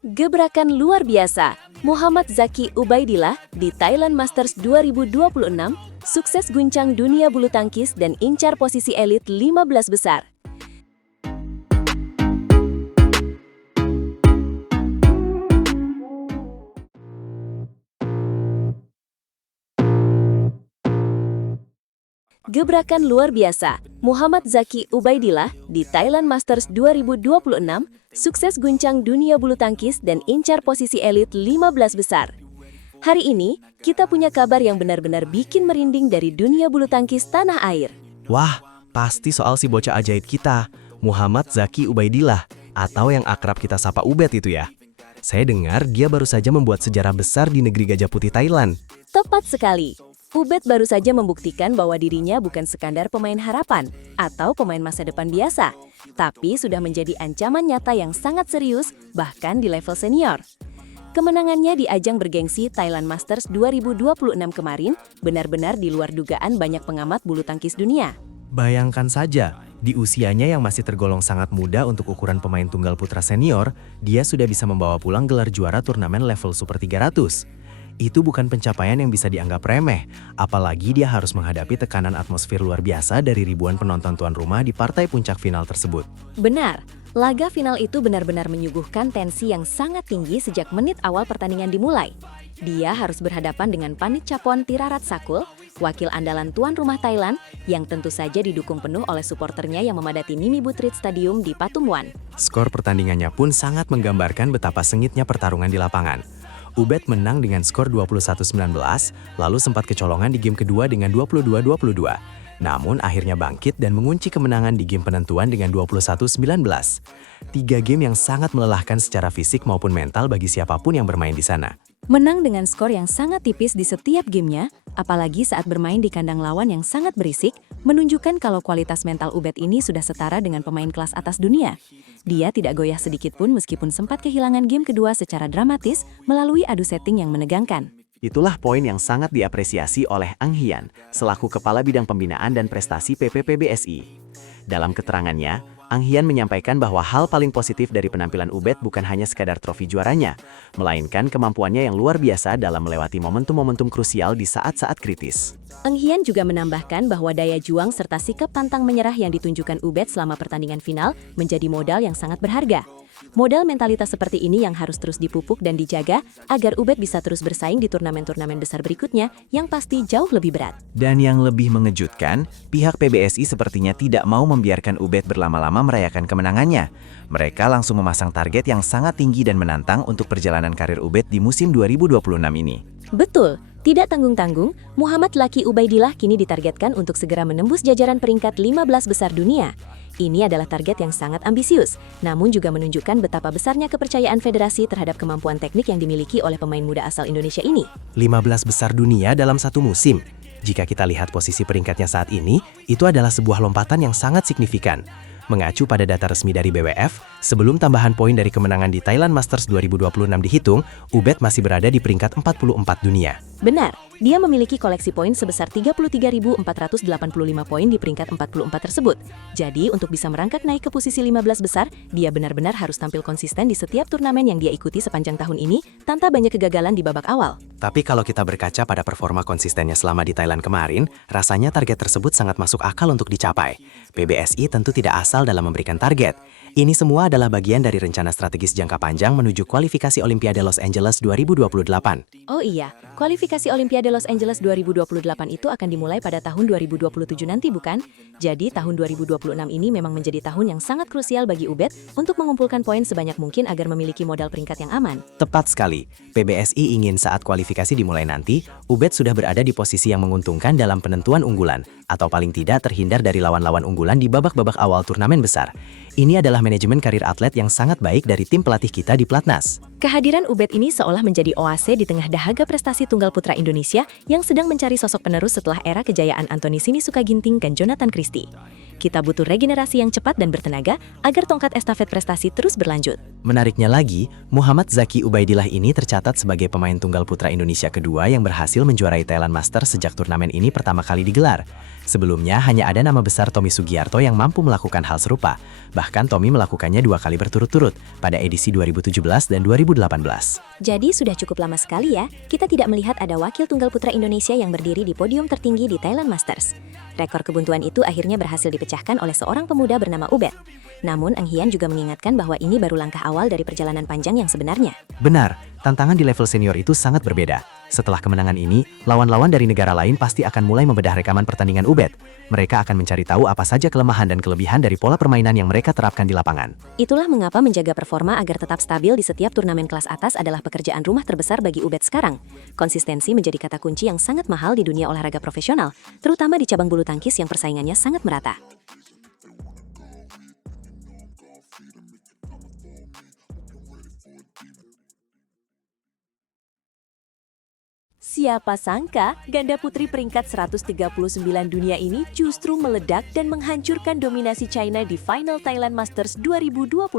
Gebrakan luar biasa, Muhammad Zaki Ubaidillah di Thailand Masters 2026 sukses guncang dunia bulu tangkis dan incar posisi elit 15 besar. Gebrakan luar biasa, Muhammad Zaki Ubaidillah di Thailand Masters 2026 sukses guncang dunia bulu tangkis dan incar posisi elit 15 besar. Hari ini, kita punya kabar yang benar-benar bikin merinding dari dunia bulu tangkis tanah air. Wah, pasti soal si bocah ajaib kita, Muhammad Zaki Ubaidillah, atau yang akrab kita sapa Ubed itu ya. Saya dengar dia baru saja membuat sejarah besar di negeri Gajah Putih Thailand. Tepat sekali. Ubed baru saja membuktikan bahwa dirinya bukan sekadar pemain harapan atau pemain masa depan biasa, tapi sudah menjadi ancaman nyata yang sangat serius, bahkan di level senior. Kemenangannya di ajang bergengsi Thailand Masters 2026 kemarin benar-benar di luar dugaan banyak pengamat bulu tangkis dunia. Bayangkan saja, di usianya yang masih tergolong sangat muda untuk ukuran pemain tunggal putra senior, dia sudah bisa membawa pulang gelar juara turnamen level Super 300. Itu bukan pencapaian yang bisa dianggap remeh, apalagi dia harus menghadapi tekanan atmosfer luar biasa dari ribuan penonton tuan rumah di partai puncak final tersebut. Benar, laga final itu benar-benar menyuguhkan tensi yang sangat tinggi sejak menit awal pertandingan dimulai. Dia harus berhadapan dengan Panitchapon Thirarat-Sakul, wakil andalan tuan rumah Thailand, yang tentu saja didukung penuh oleh suporternya yang memadati Mimi Butrit Stadium di Patumwan. Skor pertandingannya pun sangat menggambarkan betapa sengitnya pertarungan di lapangan. Ubed menang dengan skor 21-19, lalu sempat kecolongan di game kedua dengan 22-22. Namun akhirnya bangkit dan mengunci kemenangan di game penentuan dengan 21-19. 3 game yang sangat melelahkan secara fisik maupun mental bagi siapapun yang bermain di sana. Menang dengan skor yang sangat tipis di setiap gamenya, apalagi saat bermain di kandang lawan yang sangat berisik, menunjukkan kalau kualitas mental Ubed ini sudah setara dengan pemain kelas atas dunia. Dia tidak goyah sedikit pun meskipun sempat kehilangan game kedua secara dramatis melalui adu setting yang menegangkan. Itulah poin yang sangat diapresiasi oleh Ang Hian, selaku Kepala Bidang Pembinaan dan Prestasi PPPBSI. Dalam keterangannya, Ang Hian menyampaikan bahwa hal paling positif dari penampilan Ubed bukan hanya sekadar trofi juaranya, melainkan kemampuannya yang luar biasa dalam melewati momentum-momentum krusial di saat-saat kritis. Ang Hian juga menambahkan bahwa daya juang serta sikap pantang menyerah yang ditunjukkan Ubed selama pertandingan final menjadi modal yang sangat berharga. Modal mentalitas seperti ini yang harus terus dipupuk dan dijaga agar Ubed bisa terus bersaing di turnamen-turnamen besar berikutnya yang pasti jauh lebih berat. Dan yang lebih mengejutkan, pihak PBSI sepertinya tidak mau membiarkan Ubed berlama-lama merayakan kemenangannya. Mereka langsung memasang target yang sangat tinggi dan menantang untuk perjalanan karir Ubed di musim 2026 ini. Betul, tidak tanggung-tanggung, Muhammad Zaki Ubaidillah kini ditargetkan untuk segera menembus jajaran peringkat 15 besar dunia. Ini adalah target yang sangat ambisius, namun juga menunjukkan betapa besarnya kepercayaan federasi terhadap kemampuan teknik yang dimiliki oleh pemain muda asal Indonesia ini. 15 besar dunia dalam satu musim. Jika kita lihat posisi peringkatnya saat ini, itu adalah sebuah lompatan yang sangat signifikan. Mengacu pada data resmi dari BWF, sebelum tambahan poin dari kemenangan di Thailand Masters 2026 dihitung, Ubed masih berada di peringkat 44 dunia. Benar, dia memiliki koleksi poin sebesar 33.485 poin di peringkat 44 tersebut. Jadi, untuk bisa merangkak naik ke posisi 15 besar, dia benar-benar harus tampil konsisten di setiap turnamen yang dia ikuti sepanjang tahun ini, tanpa banyak kegagalan di babak awal. Tapi kalau kita berkaca pada performa konsistennya selama di Thailand kemarin, rasanya target tersebut sangat masuk akal untuk dicapai. PBSI tentu tidak asal dalam memberikan target. Ini semua adalah bagian dari rencana strategis jangka panjang menuju kualifikasi Olimpiade Los Angeles 2028. Oh iya, kualifikasi Olimpiade Los Angeles 2028 itu akan dimulai pada tahun 2027 nanti bukan? Jadi tahun 2026 ini memang menjadi tahun yang sangat krusial bagi Ubed untuk mengumpulkan poin sebanyak mungkin agar memiliki modal peringkat yang aman. Tepat sekali, PBSI ingin saat kualifikasi dimulai nanti, Ubed sudah berada di posisi yang menguntungkan dalam penentuan unggulan, atau paling tidak terhindar dari lawan-lawan unggulan di babak-babak awal turnamen besar. Ini adalah manajemen karir atlet yang sangat baik dari tim pelatih kita di Platnas. Kehadiran Ubed ini seolah menjadi oase di tengah dahaga prestasi tunggal putra Indonesia yang sedang mencari sosok penerus setelah era kejayaan Anthony Sinisuka Ginting dan Jonathan Christie. Kita butuh regenerasi yang cepat dan bertenaga agar tongkat estafet prestasi terus berlanjut. Menariknya lagi, Muhammad Zaki Ubaidillah ini tercatat sebagai pemain tunggal putra Indonesia kedua yang berhasil menjuarai Thailand Masters sejak turnamen ini pertama kali digelar. Sebelumnya hanya ada nama besar Tommy Sugiarto yang mampu melakukan hal serupa. Bahkan Tommy melakukannya 2 kali berturut-turut pada edisi 2017 dan 2018. Jadi sudah cukup lama sekali ya, kita tidak melihat ada wakil tunggal putra Indonesia yang berdiri di podium tertinggi di Thailand Masters. Rekor kebuntuan itu akhirnya berhasil dipecahkan oleh seorang pemuda bernama Ubed. Namun, Anghian juga mengingatkan bahwa ini baru langkah awal dari perjalanan panjang yang sebenarnya. Benar, tantangan di level senior itu sangat berbeda. Setelah kemenangan ini, lawan-lawan dari negara lain pasti akan mulai membedah rekaman pertandingan Ubed. Mereka akan mencari tahu apa saja kelemahan dan kelebihan dari pola permainan yang mereka terapkan di lapangan. Itulah mengapa menjaga performa agar tetap stabil di setiap turnamen kelas atas adalah pekerjaan rumah terbesar bagi Ubed sekarang. Konsistensi menjadi kata kunci yang sangat mahal di dunia olahraga profesional, terutama di cabang bulu tangkis yang persaingannya sangat merata. Siapa sangka, ganda putri peringkat 139 dunia ini justru meledak dan menghancurkan dominasi China di final Thailand Masters 2026.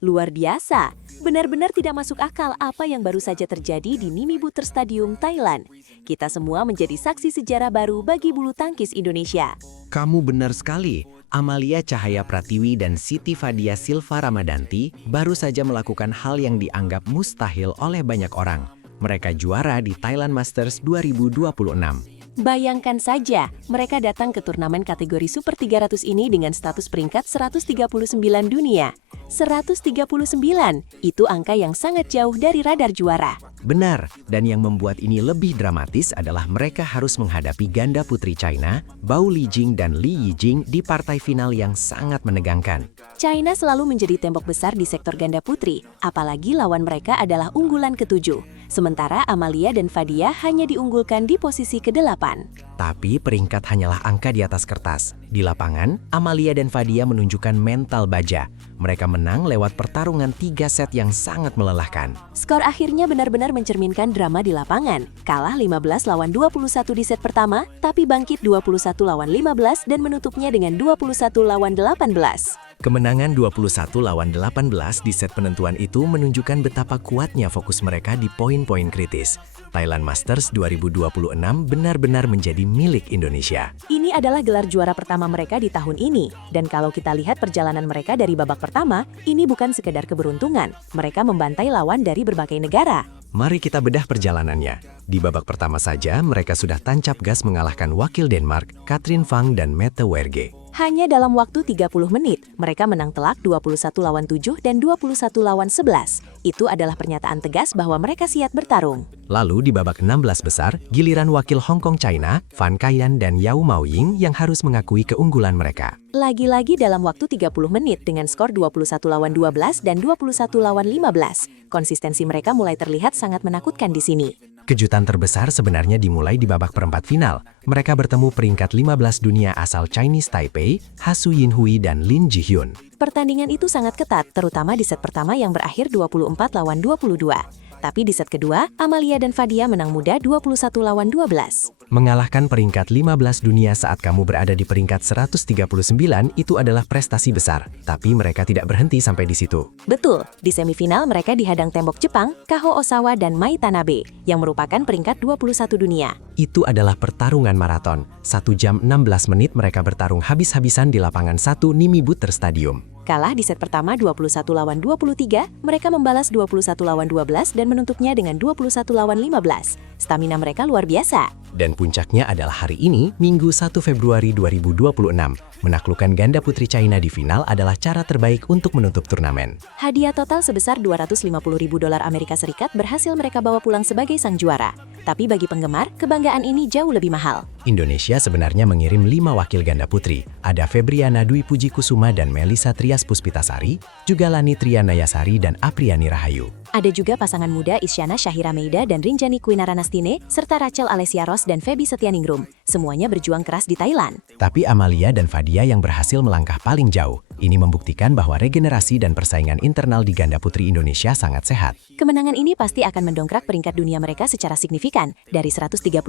Luar biasa, benar-benar tidak masuk akal apa yang baru saja terjadi di Nimibutter Stadium, Thailand. Kita semua menjadi saksi sejarah baru bagi bulu tangkis Indonesia. Kamu benar sekali. Amalia Cahaya Pratiwi dan Siti Fadia Silva Ramadanti baru saja melakukan hal yang dianggap mustahil oleh banyak orang. Mereka juara di Thailand Masters 2026. Bayangkan saja, mereka datang ke turnamen kategori Super 300 ini dengan status peringkat 139 dunia. 139, itu angka yang sangat jauh dari radar juara. Benar, dan yang membuat ini lebih dramatis adalah mereka harus menghadapi ganda putri China, Bao Lijing dan Li Yijing di partai final yang sangat menegangkan. China selalu menjadi tembok besar di sektor ganda putri, apalagi lawan mereka adalah unggulan ke-7. Sementara Amalia dan Fadia hanya diunggulkan di posisi ke-8. Tapi peringkat hanyalah angka di atas kertas. Di lapangan, Amalia dan Fadia menunjukkan mental baja. Mereka menang lewat pertarungan 3 set yang sangat melelahkan. Skor akhirnya benar-benar mencerminkan drama di lapangan. Kalah 15 lawan 21 di set pertama, tapi bangkit 21 lawan 15 dan menutupnya dengan 21 lawan 18. Kemenangan 21 lawan 18 di set penentuan itu menunjukkan betapa kuatnya fokus mereka di poin-poin kritis. Thailand Masters 2026 benar-benar menjadi milik Indonesia. Ini adalah gelar juara pertama mereka di tahun ini. Dan kalau kita lihat perjalanan mereka dari babak pertama, ini bukan sekedar keberuntungan. Mereka membantai lawan dari berbagai negara. Mari kita bedah perjalanannya. Di babak pertama saja, mereka sudah tancap gas mengalahkan wakil Denmark, Katrin Fang dan Mette Werge. Hanya dalam waktu 30 menit, mereka menang telak 21 lawan 7 dan 21 lawan 11. Itu adalah pernyataan tegas bahwa mereka siap bertarung. Lalu di babak 16 besar, giliran wakil Hong Kong China, Fan Kaiyan dan Yao Maoying yang harus mengakui keunggulan mereka. Lagi-lagi dalam waktu 30 menit dengan skor 21 lawan 12 dan 21 lawan 15. Konsistensi mereka mulai terlihat sangat menakutkan di sini. Kejutan terbesar sebenarnya dimulai di babak perempat final. Mereka bertemu peringkat 15 dunia asal Chinese Taipei, Ha Su Yinhui dan Lin Jihyun. Pertandingan itu sangat ketat, terutama di set pertama yang berakhir 24 lawan 22. Tapi di set kedua, Amalia dan Fadia menang mudah 21 lawan 12. Mengalahkan peringkat 15 dunia saat kamu berada di peringkat 139 itu adalah prestasi besar. Tapi mereka tidak berhenti sampai di situ. Betul, di semifinal mereka dihadang tembok Jepang, Kaho Osawa dan Mai Tanabe, yang merupakan peringkat 21 dunia. Itu adalah pertarungan maraton. 1 jam 16 menit mereka bertarung habis-habisan di lapangan 1 Nimibutter Stadium. Kalah di set pertama 21 lawan 23, mereka membalas 21 lawan 12 dan menutupnya dengan 21 lawan 15. Stamina mereka luar biasa. Dan puncaknya adalah hari ini, Minggu 1 Februari 2026. Menaklukkan ganda putri China di final adalah cara terbaik untuk menutup turnamen. Hadiah total sebesar $250.000 Amerika Serikat berhasil mereka bawa pulang sebagai sang juara. Tapi bagi penggemar, kebanggaan ini jauh lebih mahal. Indonesia sebenarnya mengirim 5 wakil ganda putri. Ada Febriana Dwi Puji Kusuma dan Melisa Trias Puspitasari, juga Lani Trianayasari dan Apriani Rahayu. Ada juga pasangan muda Isyana Syahira Meida dan Rinjani Kwinaranastine, serta Rachel Alessia Ross dan Feby Setianingrum. Semuanya berjuang keras di Thailand. Tapi Amalia dan Fadia yang berhasil melangkah paling jauh. Ini membuktikan bahwa regenerasi dan persaingan internal di ganda putri Indonesia sangat sehat. Kemenangan ini pasti akan mendongkrak peringkat dunia mereka secara signifikan. Dari 139,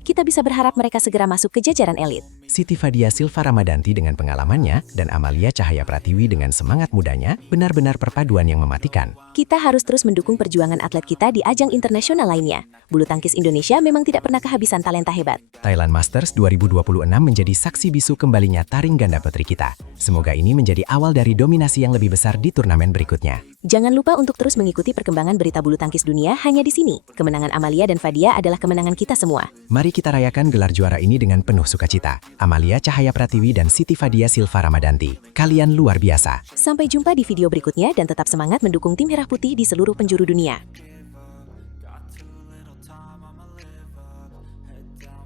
kita bisa berharap mereka segera masuk ke jajaran elit. Siti Fadia Silva Ramadanti dengan pengalamannya dan Amalia Cahaya Pratiwi dengan semangat mudanya benar-benar perpaduan yang mematikan. Kita harus terus mendukung perjuangan atlet kita di ajang internasional lainnya. Bulu tangkis Indonesia memang tidak pernah kehabisan talenta hebat. Thailand Masters 2026 menjadi saksi bisu kembalinya taring ganda putri kita. Semoga ini menjadi awal dari dominasi yang lebih besar di turnamen berikutnya. Jangan lupa untuk terus mengikuti perkembangan berita bulu tangkis dunia hanya di sini. Kemenangan Amalia dan Fadia adalah kemenangan kita semua. Mari kita rayakan gelar juara ini dengan penuh sukacita. Amalia Cahaya Pratiwi dan Siti Fadia Silva Ramadanti. Kalian luar biasa. Sampai jumpa di video berikutnya dan tetap semangat mendukung tim Merah Putih di seluruh penjuru dunia.